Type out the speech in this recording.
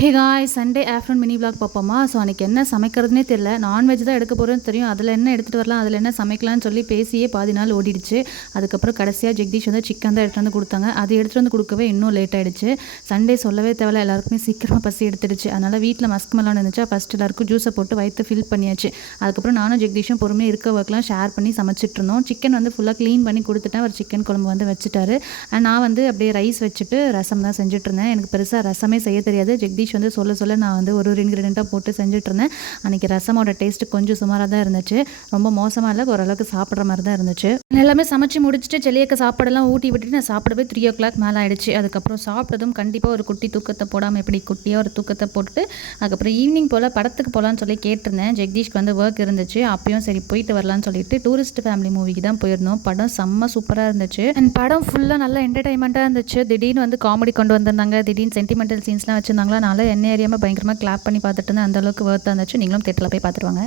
ஹே காய் Sunday afternoon mini vlog பார்ப்போமா. So அன்றைக்கி என்ன சமைக்கிறதுனே தெரியல. நான்வெஜ் தான் எடுக்க போகிறேன்னு தெரியும். அதில் என்ன எடுத்துகிட்டு வரலாம், அதில் என்ன சமைக்கலாம்னு சொல்லி பேசியே பாதி நாள் ஓடிடுச்சு. அதுக்கப்புறம் கடைசியாக ஜெகதீஷ் வந்து சிக்கன் தான் எடுத்துகிட்டு வந்து கொடுத்தாங்க. அது எடுத்துகிட்டு வந்து கொடுக்கவே இன்னும் லேட் ஆகிடுச்சு. சண்டே சொல்லவே தேவையில்ல, எல்லாருக்குமே சீக்கிரமாக பசி எடுத்துடுச்சு. அதனால் வீட்டில் மஸ்க் மெலன் இருந்துச்சா, ஃபஸ்ட்டு எல்லாருக்கும் ஜூஸை போட்டு வயிற்று ஃபில் பண்ணியாச்சு. அதுக்கப்புறம் நானும் ஜெகதீஷும் பொறுமையாக இருக்க ஒர்க்லாம் ஷேர் பண்ணி சமைச்சிட்டு இருந்தோம். சிக்கன் வந்து ஃபுல்லாக க்ளீன் பண்ணி கொடுத்துட்டேன். ஒரு சிக்கன் குழம்பு வந்து வச்சுட்டாரு. நான் வந்து அப்படியே ரைஸ் வச்சுட்டு ரசம் தான் செஞ்சுட்டு இருந்தேன். எனக்கு பெருசாக ரசமே செய்ய தெரியாது. ஜெகதீஷ் வந்து சொல்ல நான் வந்து ஒரு இன்க்ரீடியண்ட்டாக போட்டு செஞ்சுட்ருந்தேன். அன்றைக்கி ரசமோட டேஸ்ட்டு கொஞ்சம் சுமாராக தான் இருந்துச்சு. ரொம்ப மோசமாக இல்லை, ஓரளவுக்கு சாப்பிட்ற மாதிரி தான் இருந்துச்சு. எல்லாமே சமைச்சு முடிச்சுட்டு செல்லியக்க சாப்பாடெல்லாம் ஊட்டி விட்டுட்டு நான் சாப்பிட போய் 3 o'clock மேலே ஆகிடுச்சு. அதுக்கப்புறம் சாப்பிட்டதும் கண்டிப்பாக ஒரு குட்டி தூக்கத்தை போடாமல் எப்படி குட்டியாக ஒரு தூக்கத்தை போட்டுட்டு அதுக்கப்புறம் ஈவினிங் போல் படத்துக்கு போகலான்னு சொல்லி கேட்டிருந்தேன். ஜெகதீஷ்க்கு வந்து ஒர்க் இருந்துச்சு. அப்பயும் சரி போயிட்டு வரலான்னு சொல்லிட்டு டூரிஸ்ட் ஃபேமிலி மூவிக்கு தான் போயிருந்தோம். படம் செம்ம சூப்பராக இருந்துச்சு. அண்ட் படம் ஃபுல்லாக நல்லா என்டர்டைன்மெண்ட்டாக இருந்துச்சு. திடீர்னு வந்து காமெடி கொண்டு வந்திருந்தாங்க. திடீர்னு சென்டிமெண்டல் சீன்ஸ்லாம் வச்சுருந்தாங்களா. அதனால் என்ன ஏரியாமல் பயங்கரமாக கிளாப் பண்ணி பார்த்துட்டு இருந்தேன். அந்தளவுக்கு ஒர்த்தாக இருந்துச்சு. நீங்களும் தேட்டரில் போய் பார்த்துருவாங்க.